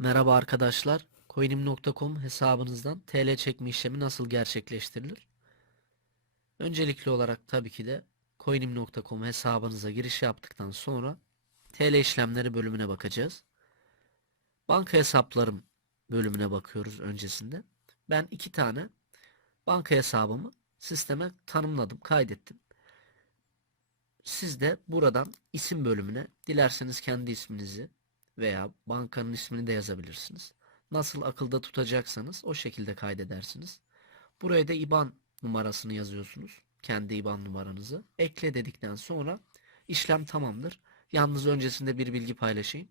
Merhaba arkadaşlar. Coinim.com hesabınızdan TL çekme işlemi nasıl gerçekleştirilir? Öncelikli olarak tabii ki de Coinim.com hesabınıza giriş yaptıktan sonra TL işlemleri bölümüne bakacağız. Banka hesaplarım bölümüne bakıyoruz öncesinde. Ben iki tane banka hesabımı sisteme tanımladım, kaydettim. Siz de buradan isim bölümüne dilerseniz kendi isminizi veya bankanın ismini de yazabilirsiniz. Nasıl akılda tutacaksanız o şekilde kaydedersiniz. Buraya da IBAN numarasını yazıyorsunuz. Kendi IBAN numaranızı. Ekle dedikten sonra işlem tamamdır. Yalnız öncesinde bir bilgi paylaşayım.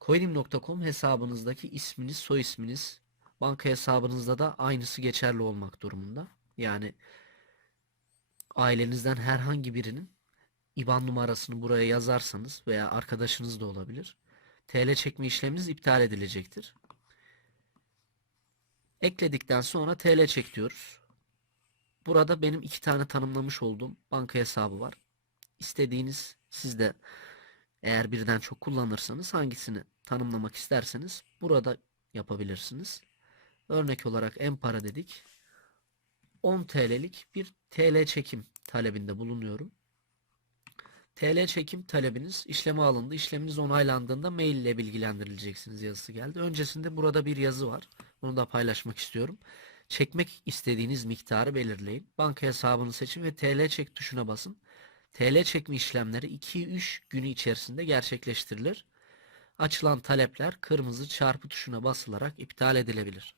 Coinim.com hesabınızdaki isminiz, soy isminiz, banka hesabınızda da aynısı geçerli olmak durumunda. Yani ailenizden herhangi birinin IBAN numarasını buraya yazarsanız veya arkadaşınız da olabilir. TL çekme işleminiz iptal edilecektir. Ekledikten sonra TL çek diyoruz. Burada benim iki tane tanımlamış olduğum banka hesabı var. İstediğiniz siz de eğer birden çok kullanırsanız hangisini tanımlamak isterseniz burada yapabilirsiniz. Örnek olarak en para dedik. 10 TL'lik bir TL çekim talebinde bulunuyorum. TL çekim talebiniz işleme alındı. İşleminiz onaylandığında mail ile bilgilendirileceksiniz yazısı geldi. Öncesinde burada bir yazı var. Onu da paylaşmak istiyorum. Çekmek istediğiniz miktarı belirleyin. Banka hesabını seçin ve TL çek tuşuna basın. TL çekme işlemleri 2-3 günü içerisinde gerçekleştirilir. Açılan talepler kırmızı çarpı tuşuna basılarak iptal edilebilir.